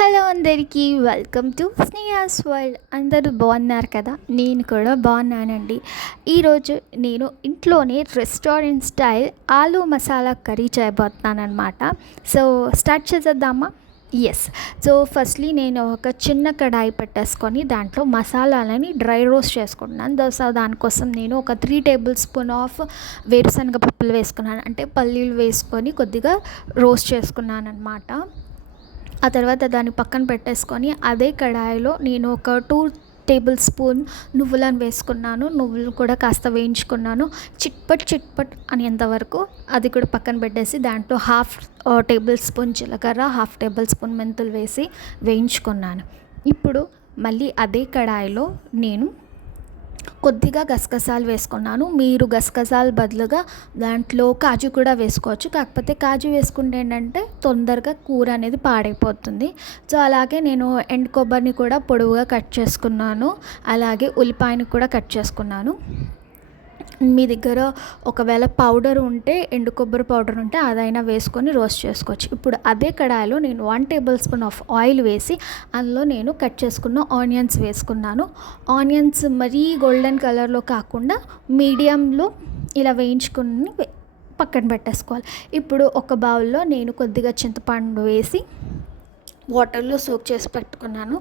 Hello అందరికీ welcome to స్నేహాస్ world. అందరూ బాగున్నారు కదా? నేను కూడా బాగున్నానండి. ఈరోజు నేను ఇంట్లోనే restaurant style aloo masala curry చేయబోతున్నాను అనమాట. సో స్టార్ట్ చేసేద్దామా? ఎస్. సో ఫస్ట్లీ నేను ఒక చిన్న కడాయి పెట్టేసుకొని దాంట్లో మసాలాలని డ్రై రోస్ట్ చేసుకుంటున్నాను. దానికోసం నేను ఒక 3 టేబుల్ స్పూన్ ఆఫ్ వేరుశనగ పప్పులు వేసుకున్నాను, అంటే పల్లీలు వేసుకొని కొద్దిగా రోస్ట్ చేసుకున్నాను అనమాట. ఆ తర్వాత దాన్ని పక్కన పెట్టేసుకొని అదే కడాయిలో నేను ఒక 2 టేబుల్ స్పూన్ నువ్వులను వేసుకున్నాను. నువ్వులు కూడా కాస్త వేయించుకున్నాను. చిట్పట్ చిట్పట్ అనేంతవరకు అది కూడా పక్కన పెట్టేసి దాంట్లో హాఫ్ టేబుల్ స్పూన్ జీలకర్ర, హాఫ్ టేబుల్ స్పూన్ మెంతులు వేసి వేయించుకున్నాను. ఇప్పుడు మళ్ళీ అదే కడాయిలో నేను కొద్దిగా గసగసాలు వేసుకున్నాను. మీరు గసగసాలు బదులుగా దాంట్లో కాజు కూడా వేసుకోవచ్చు. కాకపోతే కాజు వేసుకుంటే ఏంటంటే తొందరగా కూర అనేది పాడైపోతుంది. సో అలాగే నేను ఎండు కొబ్బరిని కూడా పొడవుగా కట్ చేసుకున్నాను. అలాగే ఉల్లిపాయని కూడా కట్ చేసుకున్నాను. మీ దగ్గర ఒకవేళ పౌడర్ ఉంటే, ఎండు కొబ్బరి పౌడర్ ఉంటే అదైనా వేసుకొని రోస్ట్ చేసుకోవచ్చు. ఇప్పుడు అదే కడాయిలో నేను 1 టేబుల్ స్పూన్ ఆఫ్ ఆయిల్ వేసి అందులో నేను కట్ చేసుకున్న ఆనియన్స్ వేసుకున్నాను. ఆనియన్స్ మరీ గోల్డెన్ కలర్లో కాకుండా మీడియంలో ఇలా వేయించుకుని పక్కన పెట్టేసుకోవాలి. ఇప్పుడు ఒక బౌల్లో నేను కొద్దిగా చింతపండు వేసి వాటర్లో సోక్ చేసి పెట్టుకున్నాను.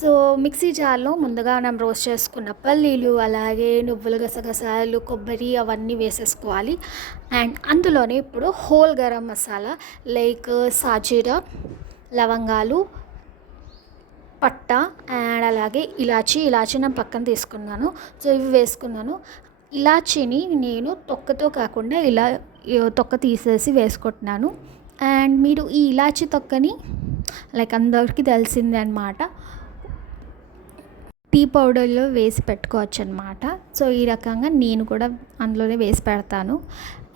సో మిక్సీ జార్లో ముందుగా మనం రోస్ట్ చేసుకున్న పల్లీలు, అలాగే నువ్వులు, గసగసాలు, కొబ్బరి అవన్నీ వేసేసుకోవాలి. అండ్ అందులోనే ఇప్పుడు హోల్ గరం మసాలా లైక్ సాజీరా, లవంగాలు, పట్ట అండ్ అలాగే ఇలాచీ నేను పక్కన తీసుకున్నాను. సో ఇవి వేసుకున్నాను. ఇలాచీని నేను తొక్కతో కాకుండా ఇలా తొక్క తీసేసి వేసుకుంటున్నాను. అండ్ మీరు ఈ ఇలాచీ తొక్కని లైక్ అందరికీ తెలిసిందే అనమాట, టీ పౌడర్లో వేసి పెట్టుకోవచ్చు అనమాట. సో ఈ రకంగా నేను కూడా అందులోనే వేసి పెడతాను.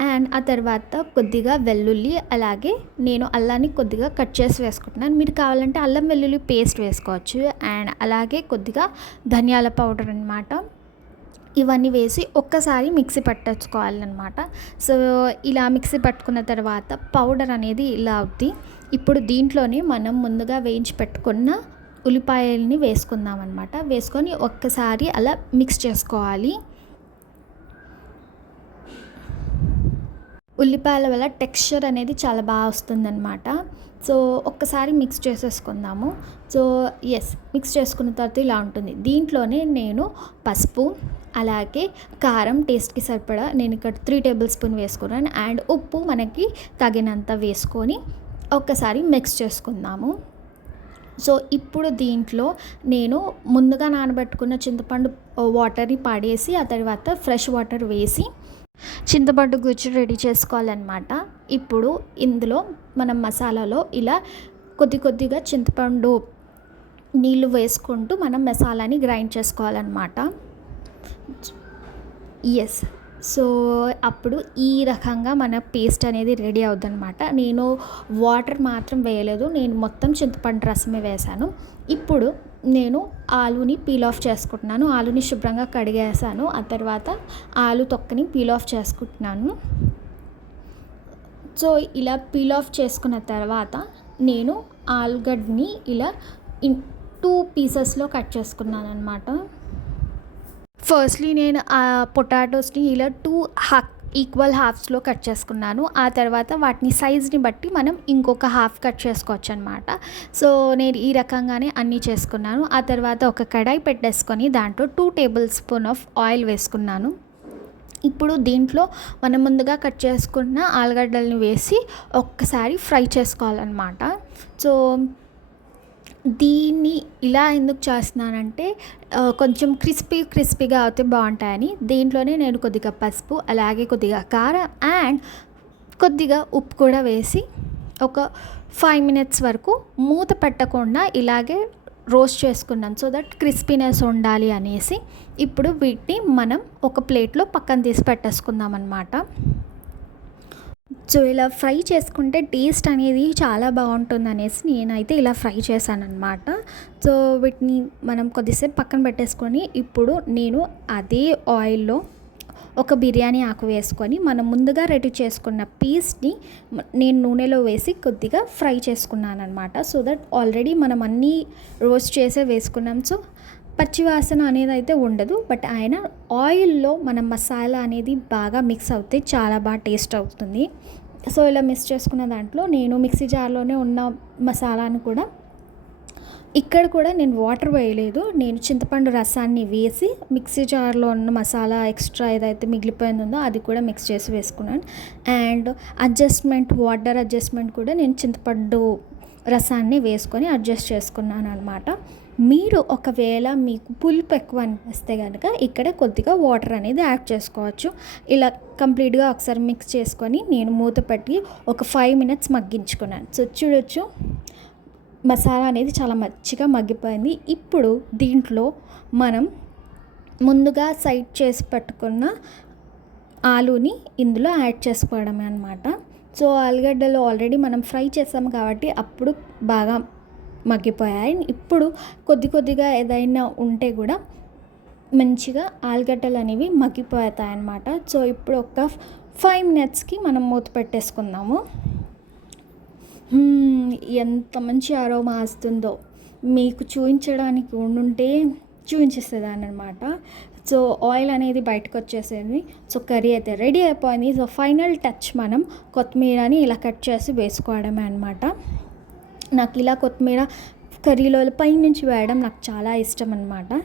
అండ్ ఆ తర్వాత కొద్దిగా వెల్లుల్లి, అలాగే నేను అల్లాన్ని కొద్దిగా కట్ చేసి వేసుకుంటున్నాను. మీరు కావాలంటే అల్లం వెల్లుల్లి పేస్ట్ వేసుకోవచ్చు. అండ్ అలాగే కొద్దిగా ధనియాల పౌడర్ అనమాట. ఇవన్నీ వేసి ఒక్కసారి మిక్సీ పట్టేసుకోవాలన్నమాట. సో ఇలా మిక్సీ పట్టుకున్న తర్వాత పౌడర్ అనేది ఇలా అవుద్ది. ఇప్పుడు దీంట్లోనే మనం ముందుగా వేయించి పెట్టుకున్న ఉల్లిపాయల్ని వేసుకుందాం అనమాట. వేసుకొని ఒక్కసారి అలా మిక్స్ చేసుకోవాలి. ఉల్లిపాయల వల్ల టెక్స్చర్ అనేది చాలా బాగా వస్తుందన్నమాట. సో ఒక్కసారి మిక్స్ చేసేసుకుందాము. సో మిక్స్ చేసుకున్న తర్వాత ఇలా ఉంటుంది. దీంట్లోనే నేను పసుపు, అలాగే కారం టేస్ట్కి సరిపడా నేను ఇక్కడ 3 టేబుల్ స్పూన్ వేసుకున్నాను. అండ్ ఉప్పు మనకి తగినంత వేసుకొని ఒక్కసారి మిక్స్ చేసుకుందాము. సో ఇప్పుడు దీంట్లో నేను ముందుగా నానబెట్టుకున్న చింతపండు వాటర్ని పడేసి ఆ తర్వాత ఫ్రెష్ వాటర్ వేసి చింతపండు గుజ్జు రెడీ చేసుకోవాలన్నమాట. ఇప్పుడు ఇందులో మనం మసాలాలో ఇలా కొద్దిగా చింతపండు నీళ్ళు వేసుకుంటూ మనం మసాలాని గ్రైండ్ చేసుకోవాలన్నమాట. సో అప్పుడు ఈ రకంగా మన పేస్ట్ అనేది రెడీ అవుద్దన్నమాట. నేను వాటర్ మాత్రం వేయలేదు, నేను మొత్తం చింతపండు రసమే వేశాను. ఇప్పుడు నేను ఆలూని పీల్ ఆఫ్ చేసుకుంటున్నాను. ఆలూని శుభ్రంగా కడిగేసాను. ఆ తర్వాత ఆలు తొక్కని పీల్ ఆఫ్ చేసుకుంటున్నాను. సో ఇలా పీల్ ఆఫ్ చేసుకున్న తర్వాత నేను ఆలుగడ్డని ఇలా 2 పీసెస్లో కట్ చేసుకున్నాను అనమాట. ఫస్ట్లీ నేను ఆ పొటాటోస్ని ఇలా 2 ఈక్వల్ హాఫ్స్లో కట్ చేసుకున్నాను. ఆ తర్వాత వాటిని సైజ్ని బట్టి మనం ఇంకొక హాఫ్ కట్ చేసుకోవచ్చు అనమాట. సో నేను ఈ రకంగానే అన్నీ చేసుకున్నాను. ఆ తర్వాత ఒక కడాయి పెట్టేసుకొని దాంట్లో 2 టేబుల్ స్పూన్ ఆఫ్ ఆయిల్ వేసుకున్నాను. ఇప్పుడు దీంట్లో మనం ముందుగా కట్ చేసుకున్న ఆలుగడ్డల్ని వేసి ఒక్కసారి ఫ్రై చేసుకోవాలన్నమాట. సో దీన్ని ఇలా ఎందుకు చేస్తున్నానంటే కొంచెం క్రిస్పీగా అయితే బాగుంటాయని. దీంట్లోనే నేను కొద్దిగా పసుపు, అలాగే కొద్దిగా కారం అండ్ కొద్దిగా ఉప్పు కూడా వేసి ఒక 5 మినిట్స్ వరకు మూత పెట్టకుండా ఇలాగే రోస్ట్ చేసుకున్నాను. సో దట్ క్రిస్పీనెస్ ఉండాలి అనేసి. ఇప్పుడు వీటిని మనం ఒక ప్లేట్లో పక్కన తీసి పెట్టేసుకుందాం అన్నమాట. సో ఇలా ఫ్రై చేసుకుంటే టేస్ట్ అనేది చాలా బాగుంటుంది అనేసి నేనైతే ఇలా ఫ్రై చేశాను అనమాట. సో వీటిని మనం కొద్దిసేపు పక్కన పెట్టేసుకొని ఇప్పుడు నేను అదే ఆయిల్లో ఒక బిర్యానీ ఆకు వేసుకొని మనం ముందుగా రెడీ చేసుకున్న పీస్ని నేను నూనెలో వేసి కొద్దిగా ఫ్రై చేసుకున్నాను అనమాట. సో దట్ ఆల్రెడీ మనం అన్నీ రోస్ట్ చేసే వేసుకున్నాం. సో పచ్చివాసన అనేది అయితే ఉండదు. బట్ ఆయన ఆయిల్లో మన మసాలా అనేది బాగా మిక్స్ అవుతే చాలా బాగా టేస్ట్ అవుతుంది. సో ఇలా మిక్స్ చేసుకున్న దాంట్లో నేను మిక్సీ జార్లోనే ఉన్న మసాలాను కూడా ఇక్కడ కూడా నేను వాటర్ వేయలేదు. నేను చింతపండు రసాన్ని వేసి మిక్సీ జార్లో ఉన్న మసాలా ఎక్స్ట్రా ఏదైతే మిగిలిపోయిందో అది కూడా మిక్స్ చేసి వేసుకున్నాను. అండ్ వాటర్ అడ్జస్ట్మెంట్ కూడా నేను చింతపండు రసాన్ని వేసుకొని అడ్జస్ట్ చేసుకున్నాను అనమాట. మీరు ఒకవేళ మీకు పులుపు ఎక్కువ అనిపిస్తే కనుక ఇక్కడ కొద్దిగా వాటర్ అనేది యాడ్ చేసుకోవచ్చు. ఇలా కంప్లీట్గా ఒకసారి మిక్స్ చేసుకొని నేను మూత పెట్టి ఒక 5 minutes మగ్గించుకున్నాను. సో చూడొచ్చు మసాలా అనేది చాలా మంచిగా మగ్గిపోయింది. ఇప్పుడు దీంట్లో మనం ముందుగా సైడ్ చేసి పెట్టుకున్న ఆలూని ఇందులో యాడ్ చేసుకోవడమే అనమాట. సో ఆలుగడ్డలు ఆల్రెడీ మనం ఫ్రై చేసాం కాబట్టి అప్పుడు బాగా మగ్గిపోయాయి. ఇప్పుడు కొద్దిగా ఏదైనా ఉంటే కూడా మంచిగా ఆలుగడ్డలు అనేవి మగ్గిపోతాయి అన్నమాట. సో ఇప్పుడు ఒక 5 minutesకి మనం మూత పెట్టేసుకుందాము. ఎంత మంచి అరోమా వస్తుందో మీకు చూపించడానికి ఉండుంటే చూపించేసేదాన్ని అనమాట. సో ఆయిల్ అనేది బయటకు వచ్చేసింది. సో కర్రీ అయితే రెడీ అయిపోయింది. సో ఫైనల్ టచ్ మనం కొత్తిమీరని ఇలా కట్ చేసి వేసుకోవడమే అనమాట. నాకు ఇలా కొత్తిమీర కర్రీలో పైనుంచి వేయడం నాకు చాలా ఇష్టం అనమాట.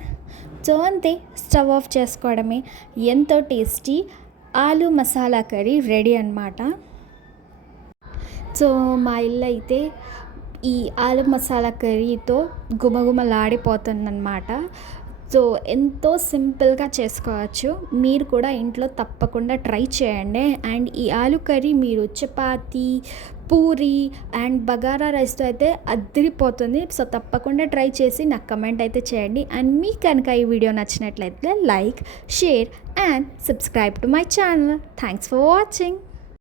సో అంతే, స్టవ్ ఆఫ్ చేసుకోవడమే. ఎంతో టేస్టీ ఆలు మసాలా కర్రీ రెడీ అనమాట. సో మా ఇల్లు అయితే ఈ ఆలు మసాలా కర్రీతో గుమగుమలాడిపోతుందన్నమాట. సో ఎంతో సింపుల్గా చేసుకోవచ్చు. మీరు కూడా ఇంట్లో తప్పకుండా ట్రై చేయండి. అండ్ ఈ ఆలు కర్రీ మీరు చపాతీ, పూరి అండ్ బగారా రైస్తో అయితే అదిరిపోతుంది. సో తప్పకుండా ట్రై చేసి నాకు కమెంట్ అయితే చేయండి. అండ్ మీకు కనుక ఈ వీడియో నచ్చినట్లయితే like, share and subscribe to my channel. Thanks for watching.